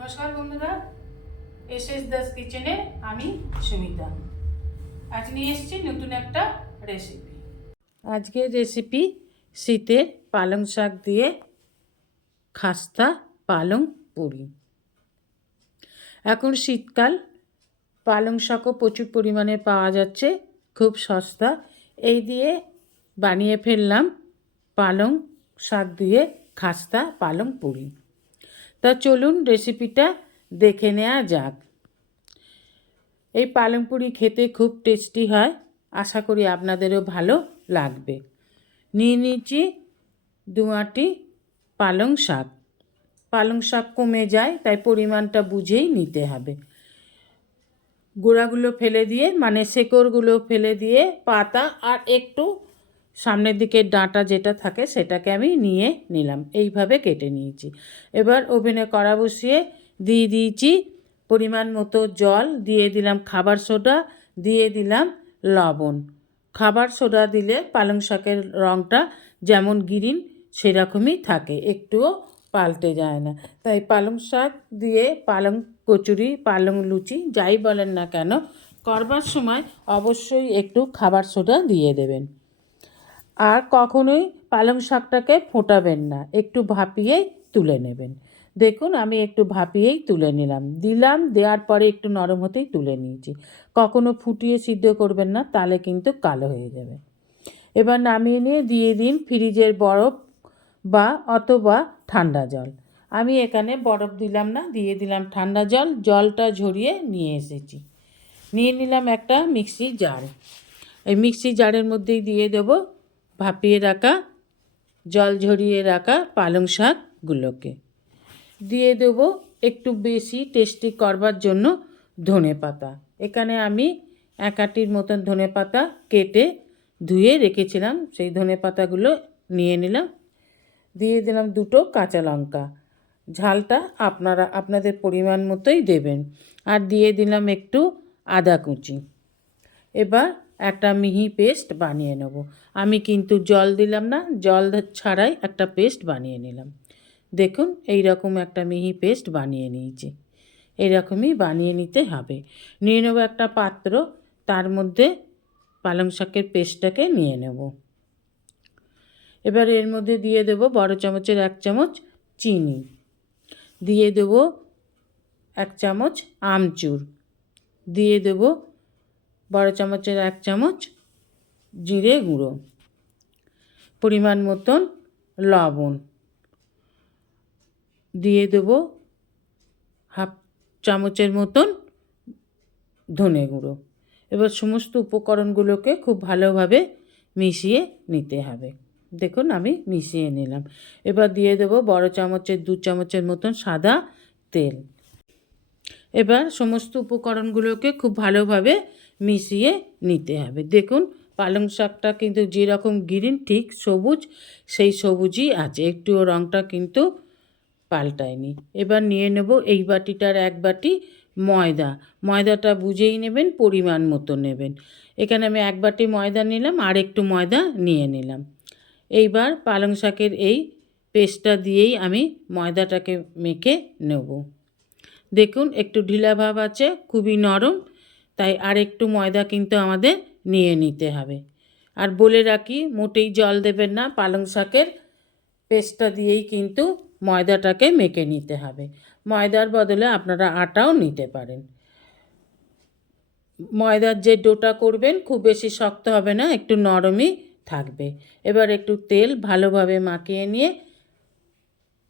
নমস্কার বন্ধুরা S S Das কিচেনে আমি সুমিতা। আজ নিয়ে এসেছি নতুন একটা রেসিপি আজকের রেসিপি শীতের পালং শাক দিয়ে খাস্তা পালং পুরি। এখন শীতকাল, পালং শাকও প্রচুর পরিমাণে পাওয়া যাচ্ছে, খুব সস্তা। এই দিয়ে বানিয়ে ফেললাম পালং শাক দিয়ে খাস্তা পালং পুরি। তা চলুন রেসিপিটা দেখে নেওয়া যাক। এই পালং পুরি খেতে খুব টেস্টি হয়, আশা করি আপনাদেরও ভালো লাগবে। নিয়ে নিচ্ছি দু আঁটি পালং শাক। পালং শাক কমে যায়, তাই পরিমাণটা বুঝেই নিতে হবে। গোড়াগুলো ফেলে দিয়ে মানে শেকড়গুলো ফেলে দিয়ে, পাতা আর একটু সামনের দিকে ডাঁটা যেটা থাকে সেটাকে আমি নিয়ে নিলাম। এইভাবে কেটে নিয়েছি। এবার ওভেনে কড়া বসিয়ে দিয়ে দিয়েছি পরিমাণ মতো জল, দিয়ে দিলাম খাবার সোডা, দিয়ে দিলাম লবণ। খাবার সোডা দিলে পালং শাকের রঙটা যেমন গ্রিন সেরকমই থাকে, একটুও পাল্টে যায় না। তাই পালং শাক দিয়ে পালং কচুরি, পালং লুচি যাই বলেন না কেন, করবার সময় অবশ্যই একটু খাবার সোডা দিয়ে দেবেন। আর কখনোই পালং শাকটাকে ফোটাবেন না। একটু ভাপিয়েই তুলে নেবেন। দেখুন, আমি একটু ভাপিয়েই তুলে নিলাম। দিলাম, দেওয়ার পরে একটু নরম হতেই তুলে নিয়েছি। কখনো ফুটিয়ে সিদ্ধ করবেন না তাহলে কিন্তু কালো হয়ে যাবে। এবার নামিয়ে নিয়ে দিয়ে দিন ফ্রিজের বরফ বা অথবা ঠান্ডা জল। আমি এখানে বরফ দিলাম না, দিয়ে দিলাম ঠান্ডা জল। জলটা ঝরিয়ে নিয়ে এসেছি। নিয়ে নিলাম একটা মিক্সি জার। এই মিক্সি জারের মধ্যেই দিয়ে দেবো ভাপিয়ে রাখা, জল ঝরিয়ে রাখা পালং শাকগুলোকে। দিয়ে দেবো একটু বেশি টেস্টি করবার জন্য ধনে পাতা। এখানে আমি এক আটির মতন ধনে পাতা কেটে ধুয়ে রেখেছিলাম, সেই ধনে পাতাগুলো নিয়ে নিলাম। দিয়ে দিলাম দুটো কাঁচা লঙ্কা। ঝালটা আপনারা, আপনাদের পরিমাণ মতোই দেবেন। আর দিয়ে দিলাম একটু আদা কুচি। এবার একটা মিহি পেস্ট বানিয়ে নেব। আমি কিন্তু জল দিলাম না, জল ছাড়াই একটা পেস্ট বানিয়ে নিলাম। দেখুন এই রকম একটা মিহি পেস্ট বানিয়ে নিয়েছি। এরকমই বানিয়ে নিতে হবে। নিয়ে নেব একটা পাত্র, তার মধ্যে পালং শাকের পেস্টটাকে নিয়ে নেব। এবার এর মধ্যে দিয়ে দেবো বড় চামচের এক চামচ চিনি। দিয়ে দেবো এক চামচ আমচুর। দিয়ে দেবো বড় চামচের এক চামচ জিরে গুঁড়ো, পরিমাণ মতন লবণ। দিয়ে দেবো হাফ চামচের মতন ধনে গুঁড়ো। এবার সমস্ত উপকরণগুলোকে খুব ভালোভাবে মিশিয়ে নিতে হবে। দেখুন, আমি মিশিয়ে নিলাম। এবার দিয়ে দেবো বড় চামচের, দু চামচের মতন সাদা তেল। এবার সমস্ত উপকরণগুলোকে খুব ভালোভাবে মিশিয়ে নিতে হবে। দেখুন, পালং শাকটা কিন্তু যেরকম গ্রিন ঠিক সবুজ, সেই সবুজই আছে। একটুও রঙটা কিন্তু পাল্টায়নি। এবার নিয়ে নেব এই বাটিটার এক বাটি ময়দা। ময়দাটা বুঝেই নেবেন, পরিমাণ মতো নেবেন। এখানে আমি এক বাটি ময়দা নিলাম, আর একটু ময়দা নিয়ে নিলাম। এইবার পালং শাকের এই পেস্টটা দিয়েই আমি ময়দাটাকে মেখে নেব। দেখুন, একটু ঢিলা ভাব আছে, খুবই নরম। তাই আর একটু ময়দা কিন্তু আমাদের নিয়ে নিতে হবে। আর বলে রাখি, মোটেই জল দেবেন না, পালং শাকের পেস্টটা দিয়েই কিন্তু ময়দাটাকে মেখে নিতে হবে। ময়দার বদলে আপনারা আটাও নিতে পারেন। ময়দার যে ডোটা করবেন, খুব বেশি শক্ত হবে না, একটু নরমই থাকবে। এবার একটু তেল ভালোভাবে মাখিয়ে নিয়ে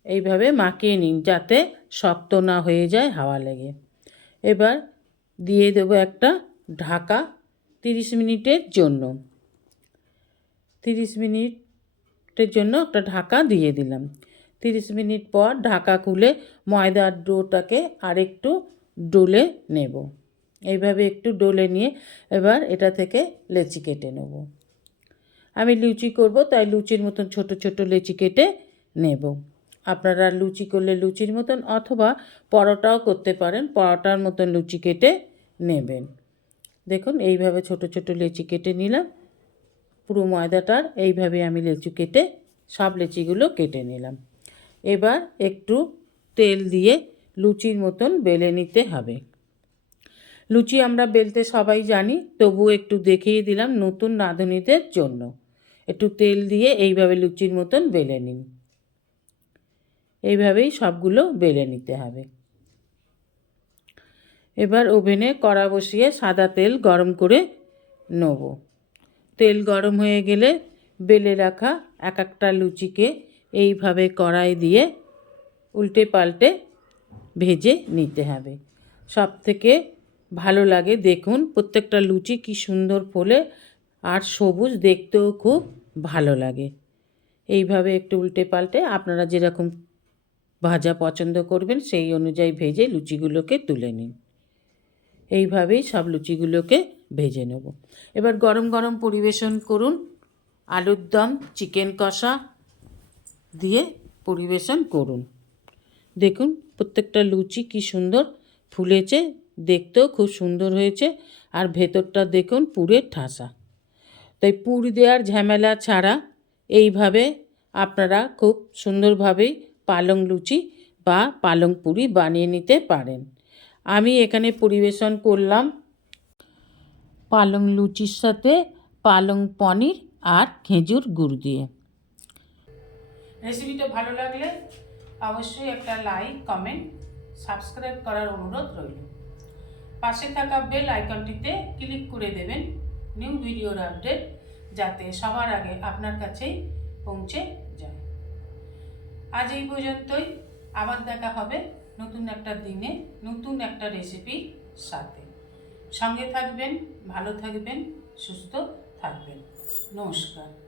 এইভাবে মাখিয়ে নিন, যাতে শক্ত না হয়ে যায় হাওয়া লেগে। এবার দিয়ে দেবো একটা ঢাকা তিরিশ মিনিটের জন্য। তিরিশ মিনিটের জন্য একটা ঢাকা দিয়ে দিলাম। তিরিশ মিনিট পর ঢাকা খুলে ময়দার ডোটাকে আরেকটু ডলে নেব। এইভাবে একটু ডলে নিয়ে এবার এটা থেকে লেচি কেটে নেব। আমি লুচি করব, তাই লুচির মতন ছোট ছোট লেচি কেটে নেব। আপনারা লুচি করলে লুচির মতন অথবা পরোটাও করতে পারেন, পরোটার মতন লুচি কেটে নেবেন। দেখুন, এইভাবে ছোট ছোট লেচি কেটে নিলাম। পুরো ময়দাটার এইভাবে আমি লেচু কেটে, সব লেচিগুলো কেটে নিলাম। এবার একটু তেল দিয়ে লুচির মতন বেলে নিতে হবে। লুচি আমরা বেলতে সবাই জানি তবু একটু দেখিয়ে দিলাম নতুন রাঁধুনিদের জন্য। একটু তেল দিয়ে এইভাবে লুচির মতন বেলে নিন। এইভাবেই সবগুলো বেলে নিতে হবে। এবার ওভেনে কড়া বসিয়ে সাদা তেল গরম করে নেব। তেল গরম হয়ে গেলে বেলে রাখা এক একটা লুচিকে এইভাবে কড়াই দিয়ে উল্টে পাল্টে ভেজে নিতে হবে। সব থেকে ভালো লাগে দেখুন প্রত্যেকটা লুচি কি সুন্দর ফোলে আর সবুজ, দেখতেও খুব ভালো লাগে। এইভাবে একটু উল্টে পাল্টে আপনারা যেরকম ভাজা পছন্দ করবেন সেই অনুযায়ী ভেজে লুচিগুলোকে তুলে নিন। এইভাবেই সব লুচিগুলোকে ভেজে নেব। এবার গরম গরম পরিবেশন করুন। আলুর দম, চিকেন কষা দিয়ে পরিবেশন করুন। দেখুন প্রত্যেকটা লুচি কি সুন্দর ফুলেছে, দেখতেও খুব সুন্দর হয়েছে আর ভেতরটা দেখুন পুরে ঠাসা। তাই পুর দেওয়ার ঝামেলা ছাড়া এইভাবে আপনারা খুব সুন্দরভাবেই পালং লুচি বা পালং পুরি বানিয়ে নিতে পারেন। আমি এখানে পরিবেশন করলাম পালং লুচির সাথে, পালং পনির আর খেজুর গুড় দিয়ে। রেসিপিটা ভালো লাগলে অবশ্যই একটা লাইক কমেন্ট সাবস্ক্রাইব করার অনুরোধ রইল। পাশে থাকা বেল আইকনটিতে ক্লিক করে দেবেন নিউ ভিডিওর আপডেট যাতে সবার আগে আপনার কাছেই পৌঁছে যায়। আজ এই পর্যন্তই, আবার দেখা হবে নতুন একটা দিনে নতুন একটা রেসিপির সাথে। সঙ্গে থাকবেন ভালো থাকবেন সুস্থ থাকবেন। নমস্কার।